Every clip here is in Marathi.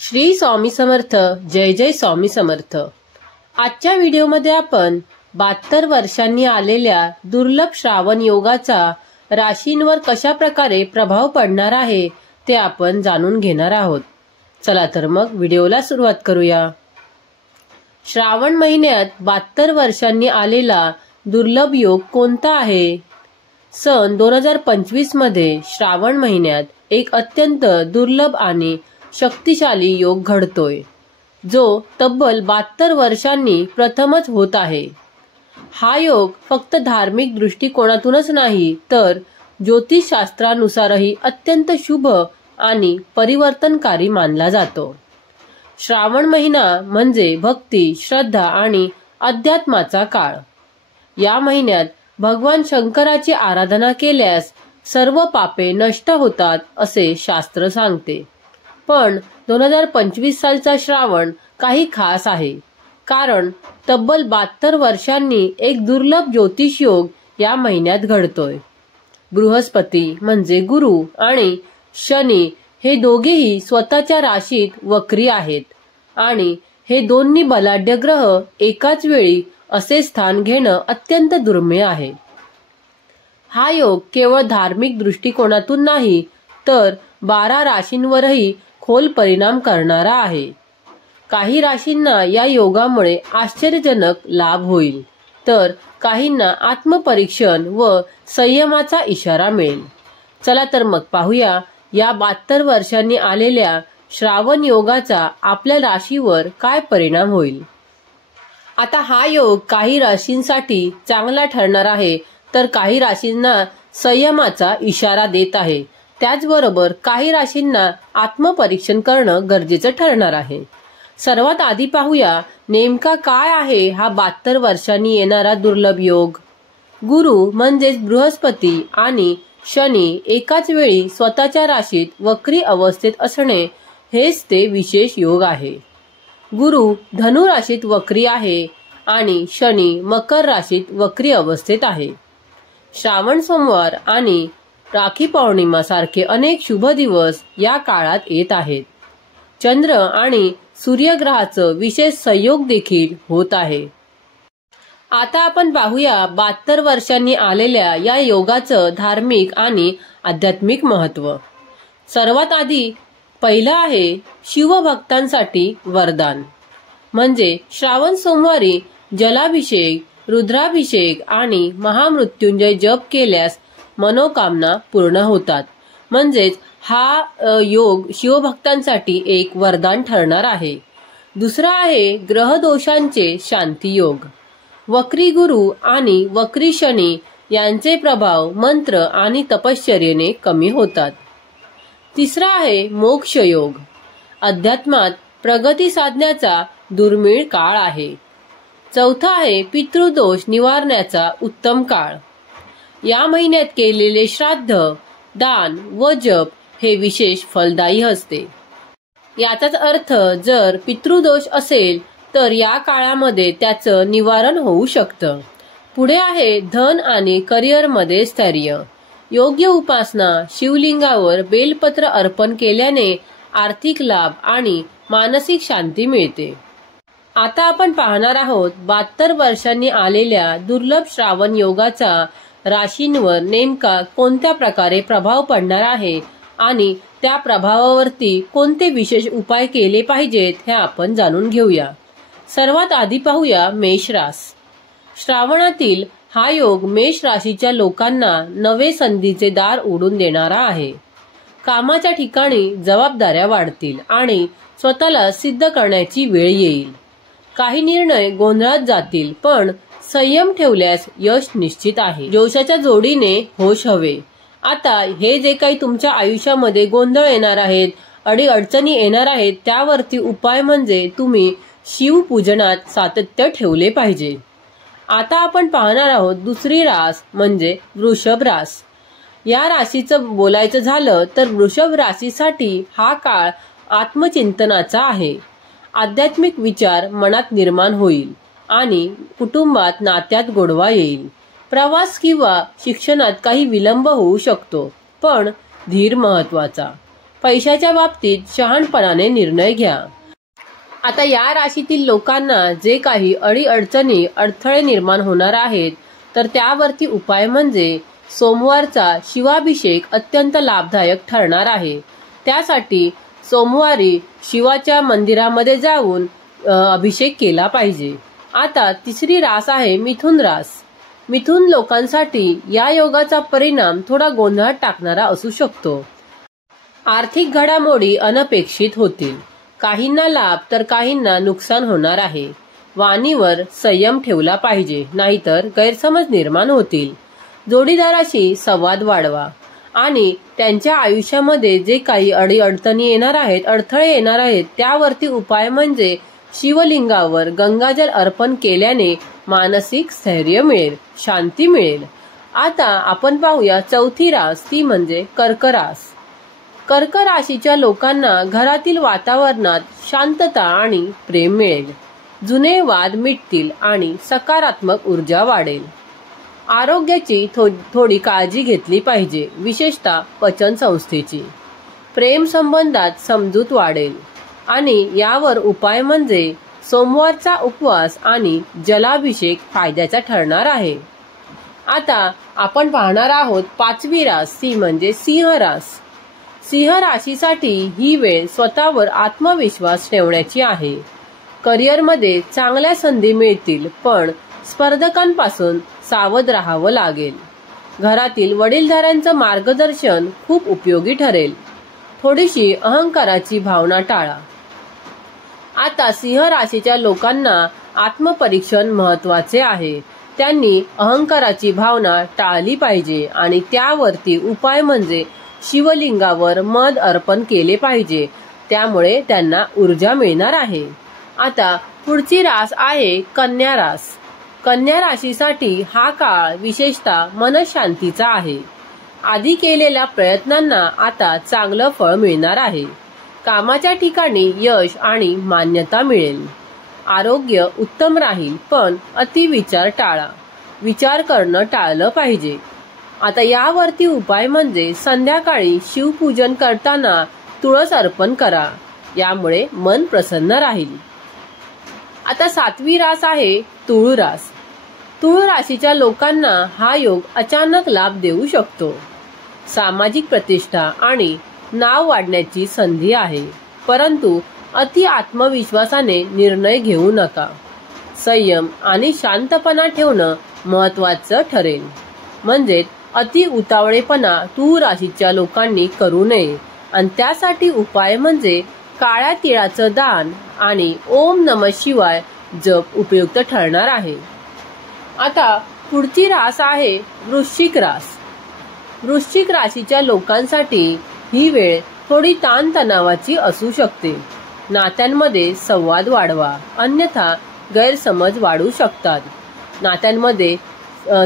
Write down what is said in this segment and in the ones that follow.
श्री स्वामी समर्थ. जय जय स्वामी समर्थ. आजच्या व्हिडिओमध्ये आपण 72 वर्षांनी आलेल्या दुर्लभ श्रावण योगाचा राशींवर कशा प्रकारे प्रभाव पडणार आहे ते आपण जाणून घेणार आहोत. चला तर मग व्हिडिओला सुरुवात करूया. श्रावण महिन्यात 72 वर्षांनी आलेला दुर्लभ योग कोणता आहे? सन 2025 मध्ये श्रावण महिन्यात एक अत्यंत दुर्लभ आणि शक्तिशाली योग घडतोय, जो तब्बल 72 वर्षांनी प्रथमच होत आहे. हा योग फक्त धार्मिक दृष्टिकोनातूनच नाही, तर ज्योतिषशास्त्रानुसारही अत्यंत शुभ आणि परिवर्तनकारी मानला जातो. श्रावण महिना म्हणजे भक्ती, श्रद्धा आणि अध्यात्माचा काळ. या महिन्यात भगवान शंकराची आराधना केल्यास सर्व पापे नष्ट होतात असे शास्त्र सांगते. पण 2025 सालचा श्रावण काही खास आहे, कारण तब्बल 72 वर्षांनी एक दुर्लभ ज्योतिष योग या महिन्यात घडतोय. बृहस्पती म्हणजे गुरु आणि शनी हे दोघेही स्वतःच्या राशीत वक्री आहेत आणि हे दोन्ही बलाढ्य ग्रह एकाच वेळी असे स्थान घेणं अत्यंत दुर्मिळ आहे. हा योग केवळ धार्मिक दृष्टिकोनातून नाही, तर 12 राशींवरही खोल परिणाम करणारा आहे. काही राशींना या योगामुळे आश्चर्यजनक लाभ होईल, तर काहींना आत्मपरीक्षण व संयमाचा इशारा मिळेल. चला तर मग पाहूया या 72 वर्षांनी आलेल्या श्रावण योगाचा आपल्या राशीवर काय परिणाम होईल. आता हा योग काही राशींसाठी चांगला ठरणार आहे, तर काही राशींना संयमाचा इशारा देत आहे. त्याचबरोबर काही राशींना आत्मपरीक्षण करणं गरजेचं ठरणार आहे. सर्वात आधी पाहूया नेमका काय आहे हा 72 वर्षांनी येणारा दुर्लभ योग. गुरु म्हणजेच बृहस्पती आणि शनी एकाच वेळी स्वतःच्या राशीत वक्री अवस्थेत असणे हेच ते विशेष योग आहे. गुरु धनु राशीत वक्री आहे आणि शनी मकर राशीत वक्री अवस्थेत आहे. श्रावण सोमवार आणि राखी पौर्णिमा सारखे अनेक शुभ दिवस या काळात येत आहेत. चंद्र आणि सूर्यग्रहाचं विशेष संयोग देखील होत आहे. आता आपण पाहूया 72 वर्षांनी आलेल्या या योगाचं धार्मिक आणि आध्यात्मिक महत्त्व. सर्वात आधी पहिलं आहे शिवभक्तांसाठी वरदान. म्हणजे श्रावण सोमवारी जलाभिषेक, रुद्राभिषेक आणि महामृत्युंजय जप केल्यास मनोकामना पूर्ण होतात. म्हणजेच हा योग शिवभक्तांसाठी एक वरदान ठरणार आहे. दुसरा आहे ग्रह दोषांचे शांती योग. वक्री गुरु आणि वक्री शनी यांचे प्रभाव मंत्र आणि तपश्चर्येने कमी होतात. तिसरा आहे मोक्ष योग. अध्यात्मात प्रगती साधण्याचा दुर्मिळ काळ आहे. चौथा आहे पितृदोष निवारण्याचा उत्तम काळ. या महिन्यात केलेले श्राद्ध, दान व जप हे विशेष फलदायी असते. याचाच अर्थ जर पितृदोष असेल तर या काळामध्ये त्याचं निवारण होऊ शकतं. पुढे आहे धन आणि करिअरमध्ये स्थैर्य. योग्य उपासना, शिवलिंगावर बेलपत्र अर्पण केल्याने आर्थिक लाभ आणि मानसिक शांती मिळते. आता आपण पाहणार आहोत 72 वर्षांनी आलेल्या दुर्लभ श्रावण योगाचा राशींवर नेमका कोणत्या प्रकारे प्रभाव पडणार आहे आणि त्या प्रभावावरती कोणते विशेष उपाय केले पाहिजेत हे आपण जाणून घेऊया. सर्वात आधी पाहूया मेष रास. श्रावणातील हा योग मेष राशीच्या लोकांना नवे संधीचे दार उघडून देणारा आहे. कामाच्या ठिकाणी जबाबदाऱ्या वाढतील आणि स्वतःला सिद्ध करण्याची वेळ येईल. काही निर्णय गोंधळात जातील, पण संयम ठेवल्यास यश निश्चित आहे. जोशाच्या जोडीने होश हवे. आता हे जे काही तुमच्या आयुष्यामध्ये गोंधळ येणार आहेत, अडीअडचणी येणार आहेत, त्यावरती उपाय म्हणजे तुम्ही शिवपूजनात सातत्य ठेवले पाहिजे. आता आपण पाहणार आहोत दुसरी रास म्हणजे वृषभ रास. या राशीचं बोलायचं झालं तर वृषभ राशीसाठी हा काळ आत्मचिंतनाचा आहे. आध्यात्मिक विचार मनात निर्माण होईल आणि कुटुंबात नात्यात गोडवा येईल. प्रवास किंवा शिक्षणात काही विलंब होऊ शकतो, पण धीर महत्वाचा. पैशाच्या बाबतीत शहाणपणाने निर्णय घ्या। आता या राशीतील लोकांना जे काही अडीअडचणी अडथळे निर्माण होणार आहेत तर त्यावरती उपाय म्हणजे सोमवारचा शिवाभिषेक अत्यंत लाभदायक ठरणार आहे। त्यासाठी सोमवारी शिवाच्या मंदिरामध्ये जाऊन अभिषेक केला पाहिजे। आता तिसरी रास आहे मिथुन रास। मिथुन लोकांसाठी या योगाचा परिणाम थोडा गोंधळात टाकणारा असू शकतो। आर्थिक घडामोडी अनपेक्षित होतील, काहींना लाभ तर काहींना नुकसान होणार आहे। वाणीवर संयम ठेवला पाहिजे, नाहीतर गैरसमज निर्माण होतील। जोडीदाराशी संवाद वाढवा आणि त्यांच्या आयुष्यामध्ये जे काही अडीअडचणी येणार आहेत, अडथळे येणार आहेत, त्यावरती उपाय म्हणजे शिवलिंगावर गंगाजल अर्पण केल्याने मानसिक स्थैर्य मिळेल, शांती मिळेल। आता आपण पाहूया चौथी रास, ती म्हणजे कर्क रास। कर्क राशीच्या लोकांना घरातील वातावरणात शांतता आणि प्रेम मिळेल। जुने वाद मिटतील आणि सकारात्मक ऊर्जा वाढेल। आरोग्याची थोडी काळजी घेतली पाहिजे, विशेषतः पचन संस्थेची। प्रेम संबंधात समजूत वाढेल आणि यावर उपाय म्हणजे सोमवारचा उपवास आणि जलाभिषेक फायद्याचा ठरणार आहे। आता आपण पाहणार आहोत पाचवी रास, ती म्हणजे सिंह रास। सिंह राशीसाठी ही वेळ स्वतःवर आत्मविश्वास ठेवण्याची आहे। करिअरमध्ये चांगल्या संधी मिळतील, पण स्पर्धकांपासून सावध राहावं लागेल। घरातील वडीलधाऱ्यांचं मार्गदर्शन खूप उपयोगी ठरेल। थोडीशी अहंकाराची भावना टाळा। आता सिंह राशीच्या लोकांना आत्मपरीक्षण महत्त्वाचे आहे। त्यांनी अहंकाराची भावना टाळली पाहिजे आणि त्यावरती उपाय म्हणजे शिवलिंगावर मध अर्पण केले पाहिजे, त्यामुळे त्यांना ऊर्जा मिळणार आहे। आता पुढची रास आहे कन्या रास। कन्या राशीसाठी हा काळ विशेषतः मनशांतीचा आहे। आधी केलेल्या प्रयत्नांना आता चांगलं फळ मिळणार आहे। कामाच्या ठिकाणी यश आणि मान्यता मिळेल। आरोग्य उत्तम राहील, पण अतिविचार टाळा। विचार करणं टाळलं पाहिजे। आता यावरती उपाय म्हणजे संध्याकाळी शिवपूजन करताना तुळस अर्पण करा, यामुळे मन प्रसन्न राहील। आता सातवी रास आहे तुळ रास। तुळ राशीच्या लोकांना हा योग अचानक लाभ देऊ शकतो। सामाजिक प्रतिष्ठा आणि नाव वाढण्याची संधी आहे, परंतु अति आत्मविश्वासाने निर्णय घेऊ नका। संयम आणि शांतपणा ठेवणं महत्त्वाचं ठरेल। म्हणजे अति उतावळेपणा तुळ राशीच्या लोकांनी करू नये आणि त्यासाठी उपाय म्हणजे काळ्या तिळाचं दान आणि ओम नमः शिवाय जप उपयुक्त ठरणार आहे। आता पुढची रास आहे वृश्चिक रास। वृश्चिक राशीच्या लोकांसाठी ही वेळ थोडी ताणतणावाची असू शकते। नात्यांमध्ये संवाद वाढवा, अन्यथा गैरसमज वाढू शकतात। नात्यांमध्ये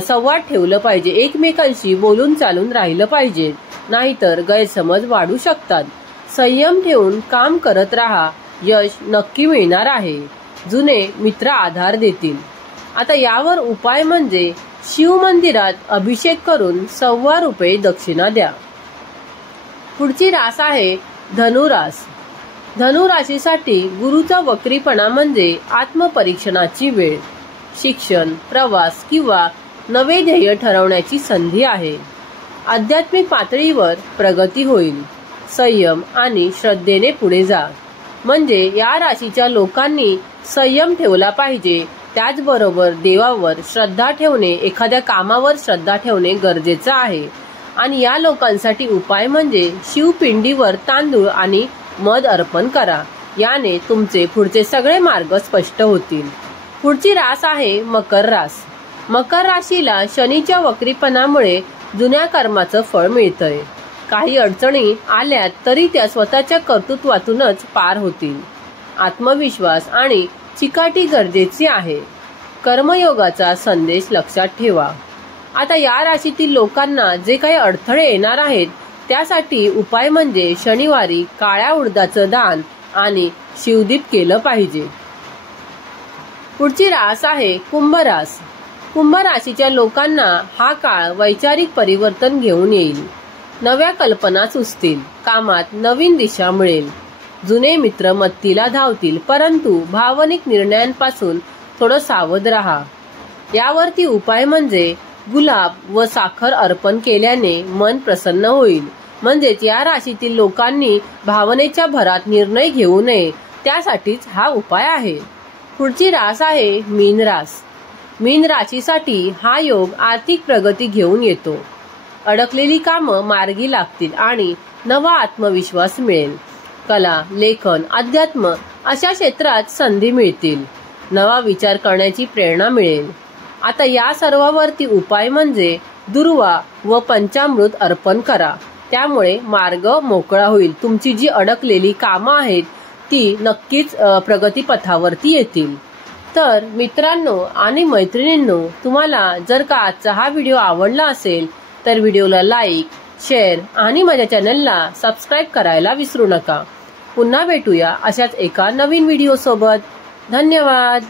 संवाद ठेवलं पाहिजे, एकमेकांशी बोलून चालून राहिलं पाहिजे, नाहीतर गैरसमज वाढू शकतात। संयम ठेवून काम करत राहा, यश नक्की मिळणार आहे। जुने मित्र आधार देतील। आता यावर उपाय म्हणजे शिव मंदिरात अभिषेक करून 1.25 रुपये दक्षिणा द्या। पुढची रास आहे धनुरास। धनुराशीसाठी गुरुचा वक्रीपणा म्हणजे आत्मपरीक्षणाची वेळ। शिक्षण, प्रवास किंवा नवे ध्येय ठरवण्याची संधी आहे। आध्यात्मिक पातळीवर प्रगती होईल। संयम आणि श्रद्धेने पुढे जा। म्हणजे या राशीच्या लोकांनी संयम ठेवला पाहिजे। त्याचबरोबर देवावर श्रद्धा ठेवणे, एखाद्या कामावर श्रद्धा ठेवणे गरजेचं आहे। आणि या लोकांसाठी उपाय म्हणजे शिवपिंडीवर तांदूळ आणि मध अर्पण करा, याने तुमचे पुढचे सगळे मार्ग स्पष्ट होतील। पुढची रास आहे मकर रास। मकर राशीला शनीच्या वक्रीपणामुळे जुन्या कर्माचं फळ मिळतंय। काही अडचणी आल्या तरी त्या स्वतःच्या कर्तृत्वातूनच पार होतील। आत्मविश्वास आणि चिकाटी गरजेची आहे। कर्मयोगाचा संदेश लक्षात ठेवा। आता या राशीतील लोकांना जे काही अडथळे येणार आहेत त्यासाठी उपाय म्हणजे शनिवारी काळ्या उडदाचं दान आणि शिवदीप केलं पाहिजे। पुढची रास आहे कुंभ रास। कुंभ राशीच्या लोकांना हा काळ वैचारिक परिवर्तन घेऊन येईल। नव्या कल्पना सुचतील, कामात नवीन दिशा मिळेल, जुने मित्र मदतीला धावतील, परंतु भावनिक निर्णयांपासून थोडं सावध राहा. यावरती उपाय म्हणजे गुलाब व साखर अर्पण केल्याने मन प्रसन्न होईल. म्हणजेच या राशीतील लोकांनी भावनेच्या भरात निर्णय घेऊ नये, त्यासाठीच हा उपाय आहे. पुढची रास आहे मीन रास. मीन राशीसाठी हा योग आर्थिक प्रगती घेऊन येतो. अडकलेली कामं मार्गी लागतील आणि नवा आत्मविश्वास मिळेल. कला, लेखन, अध्यात्म अशा क्षेत्रात संधी मिळतील. नवा विचार करण्याची प्रेरणा मिळेल. आता या सर्वावरती उपाय म्हणजे दुर्वा व पंचामृत अर्पण करा. त्यामुळे मार्ग मोकळा होईल. तुमची जी अडकलेली कामं आहेत ती नक्कीच प्रगतीपथावरती येतील. तर मित्रांनो आणि मैत्रिणींनो, तुम्हाला जर का आजचा हा व्हिडिओ आवडला असेल तर व्हिडिओला लाईक, शेअर आणि माझ्या चॅनलला सबस्क्राईब करायला विसरू नका. पुन्हा भेटूया अशाच एका नवीन व्हिडिओ सोबत. धन्यवाद.